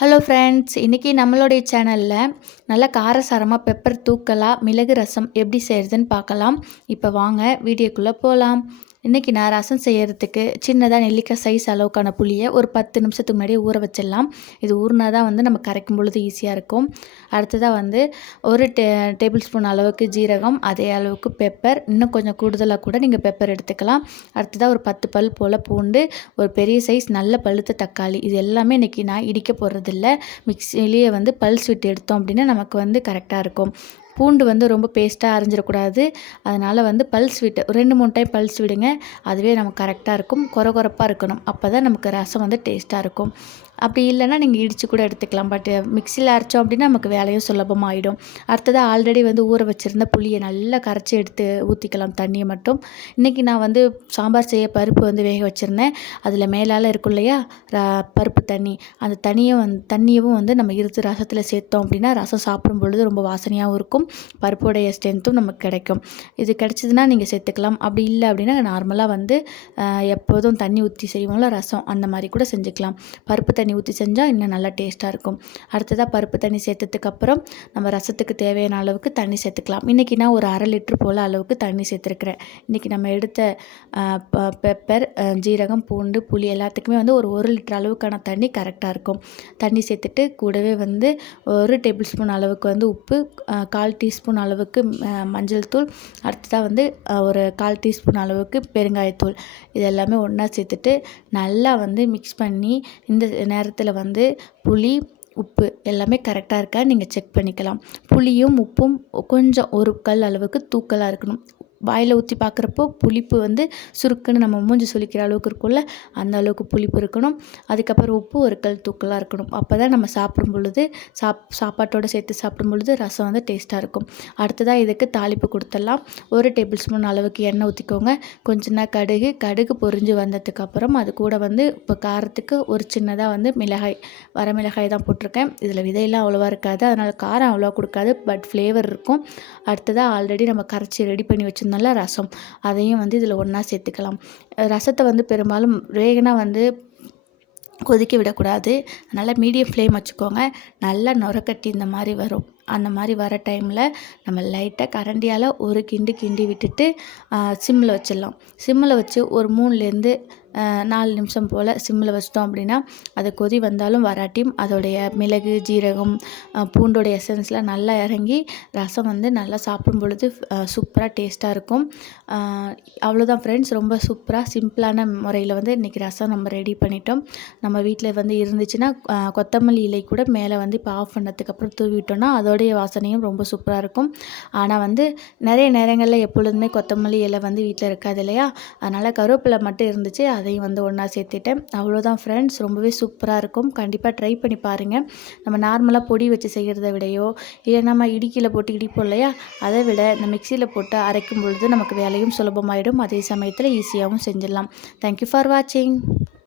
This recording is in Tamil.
ஹலோ ஃப்ரெண்ட்ஸ், இன்றைக்கி நம்மளுடைய சேனலில் நல்லா காரசாரமாக பெப்பர் தூக்கலா மிளகு ரசம் எப்படி செய்கிறதுன்னு பார்க்கலாம். இப்போ வாங்க வீடியோக்குள்ளே போகலாம். இன்றைக்கி நான் ரசம் செய்கிறதுக்கு சின்னதாக நெல்லிக்காய் சைஸ் அளவுக்கான புளியை ஒரு 10 நிமிஷத்துக்கு முன்னாடியே ஊற வச்சிடலாம். இது ஊறினா தான் வந்து நம்ம கரைக்கும் பொழுது ஈஸியாக இருக்கும். அடுத்ததாக வந்து ஒரு டேபிள் ஸ்பூன் அளவுக்கு ஜீரகம், அதே அளவுக்கு பெப்பர், இன்னும் கொஞ்சம் கூடுதலாக கூட நீங்கள் பெப்பர் எடுத்துக்கலாம். அடுத்ததாக ஒரு 10 பல் போல் பூண்டு, ஒரு பெரிய சைஸ் நல்ல பழுத்த தக்காளி, இது எல்லாமே இன்றைக்கி நான் இடிக்க போகிறதில்ல. மிக்சிலேயே வந்து பல்ஸ் விட்டு எடுத்தோம் அப்படின்னா நமக்கு வந்து கரெக்டாக இருக்கும். பூண்டு வந்து ரொம்ப பேஸ்ட்டாக அரைஞ்சிடக்கூடாது. அதனால் வந்து பல்ஸ் விட்டு 2-3 டைம் பல்ஸ் விடுங்க. அதுவே நமக்கு கரெக்டாக இருக்கும். கொரகொரப்பாக இருக்கணும். அப்போ தான் நமக்கு ரசம் வந்து டேஸ்ட்டாக இருக்கும். அப்படி இல்லைன்னா நீங்கள் இடித்து கூட எடுத்துக்கலாம். பட் மிக்சியில் அரைச்சோம் அப்படின்னா நமக்கு வேலையும் சுலபமாகிடும். அடுத்ததாக ஆல்ரெடி வந்து ஊற வச்சுருந்த புளியை நல்லா கரைச்சி எடுத்து ஊற்றிக்கலாம், தண்ணியை மட்டும். இன்றைக்கி நான் வந்து சாம்பார் செய்ய பருப்பு வந்து வேக வச்சுருந்தேன். அதில் மேலால் இருக்கும் இல்லையா பருப்பு தண்ணி, அந்த தண்ணியவும் வந்து நம்ம இருத்து ரசத்தில் சேர்த்தோம் அப்படின்னா ரசம் சாப்பிடும் பொழுது ரொம்ப வாசனையாகவும் இருக்கும். பருப்புடைய ஸ்ட்ரென்த்தும் நமக்கு கிடைக்கும். இது கிடச்சிதுன்னா நீங்கள் சேர்த்துக்கலாம். அப்படி இல்லை அப்படின்னா நார்மலாக வந்து எப்போதும் தண்ணி ஊற்றி செய்வோம்ல ரசம், அந்த மாதிரி கூட செஞ்சுக்கலாம். பருப்பு தண்ணி ஊற்றி செஞ்சால் இன்னும் நல்லா டேஸ்ட்டாக இருக்கும். அடுத்ததாக பருப்பு தண்ணி சேர்த்ததுக்கப்புறம் நம்ம ரசத்துக்கு தேவையான அளவுக்கு தண்ணி சேர்த்துக்கலாம். இன்றைக்கி நான் ஒரு 1/2 லிட்டர் போல் அளவுக்கு தண்ணி சேர்த்துருக்குறேன். இன்றைக்கி நம்ம எடுத்த பெப்பர், ஜீரகம், பூண்டு, புளி எல்லாத்துக்குமே வந்து ஒரு 1 லிட்டர் அளவுக்கான தண்ணி கரெக்டாக இருக்கும். தண்ணி சேர்த்துட்டு கூடவே வந்து 1 டேபிள் ஸ்பூன் அளவுக்கு வந்து உப்பு, 1/4 டீஸ்பூன் அளவுக்கு மஞ்சள் தூள், அடுத்ததாக வந்து ஒரு 1/4 டீஸ்பூன் அளவுக்கு பெருங்காயத்தூள், இது எல்லாமே ஒன்றா சேர்த்துட்டு நல்லா வந்து மிக்ஸ் பண்ணி இந்த நேரத்தில் வந்து புளி, உப்பு எல்லாமே கரெக்டாக இருக்கா நீங்கள் செக் பண்ணிக்கலாம். புளியும் உப்பும் கொஞ்சம் ஒரு கல் அளவுக்கு தூக்கலாக இருக்கணும். வாயில் ஊற்றி பார்க்குறப்போ புளிப்பு வந்து சுருக்குன்னு நம்ம மூஞ்சி சுளிக்கிற அளவுக்கு இருக்கும்ல, அந்த அளவுக்கு புளிப்பு இருக்கணும். அதுக்கப்புறம் உப்பு ஒரு கல் தூக்கலாக இருக்கணும். அப்போ தான் நம்ம சாப்பிடும் பொழுது சாப்பாட்டோடு சேர்த்து சாப்பிடும் பொழுது ரசம் வந்து டேஸ்ட்டாக இருக்கும். அடுத்ததாக இதுக்கு தாளிப்பு கொடுத்துடலாம். 1 டேபிள் ஸ்பூன் அளவுக்கு எண்ணெய் ஊற்றிக்கோங்க. கொஞ்சம் கடுகு பொரிஞ்சு வந்ததுக்கப்புறம் அது கூட வந்து இப்போ காரத்துக்கு ஒரு சின்னதாக வந்து வரமிளகாய் தான் போட்டிருக்கேன். இதில் விதையெல்லாம் அவ்வளோவா இருக்காது, அதனால் காரம் அவ்வளோவா கொடுக்காது, பட் ஃப்ளேவர் இருக்கும். அடுத்ததாக ஆல்ரெடி நம்ம கரைச்சி ரெடி பண்ணி வச்சுருந்தோம்ல ரசம், அதையும் வந்து இதில் ஒன்றா சேர்த்துக்கலாம். ரசத்தை வந்து பெரும்பாலும் வேகனா வந்து கொதிக்க விடக்கூடாது. அதனால் மீடியம் ஃப்ளேம் வச்சுக்கோங்க. நல்லா நுரக்கட்டி இந்த மாதிரி வரும். அந்த மாதிரி வர டைமில் நம்ம லைட்டாக கரண்டியால் ஒரு கிண்டி விட்டுட்டு சிம்மில் வச்சிடலாம். சிம்மில் வச்சு ஒரு 3லேருந்து 4 நிமிஷம் போல் சிம்மில் வச்சிட்டோம் அப்படின்னா அது கொதி வந்தாலும் வராட்டியும் அதோடைய மிளகு, ஜீரகம், பூண்டோடைய எசன்ஸ்லாம் நல்லா இறங்கி ரசம் வந்து நல்லா சாப்பிடும் பொழுது சூப்பராக டேஸ்ட்டாக இருக்கும். அவ்வளோதான் ஃப்ரெண்ட்ஸ், ரொம்ப சூப்பராக சிம்பிளான முறையில் வந்து இன்றைக்கி ரசம் நம்ம ரெடி பண்ணிட்டோம். நம்ம வீட்டில் வந்து இருந்துச்சுன்னா கொத்தமல்லி இலை கூட மேலே வந்து இப்போ ஆஃப் பண்ணதுக்கப்புறம் தூவிட்டோன்னா அதோடைய வாசனையும் ரொம்ப சூப்பராக இருக்கும். ஆனால் வந்து நிறைய நேரங்களில் எப்பொழுதுமே கொத்தமல்லி இலை வந்து வீட்டில் இருக்காது இல்லையா, அதனால் கருவேப்பிலை மட்டும் இருந்துச்சு, அதையும் வந்து ஒன்றா சேர்த்துட்டேன். அவ்வளோதான் ஃப்ரெண்ட்ஸ், ரொம்பவே சூப்பராக இருக்கும். கண்டிப்பாக ட்ரை பண்ணி பாருங்கள். நம்ம நார்மலாக பொடி வச்சு செய்கிறத விடையோ, இல்லை நம்ம இடிக்கியில் போட்டு இடிப்போம் இல்லையா, அதை விட இந்த மிக்சியில் போட்டு அரைக்கும் பொழுது நமக்கு வேலையும் சுலபமாயிடும். அதே சமயத்தில் ஈஸியாகவும் செஞ்சிடலாம். தேங்க்யூ ஃபார் வாட்சிங்.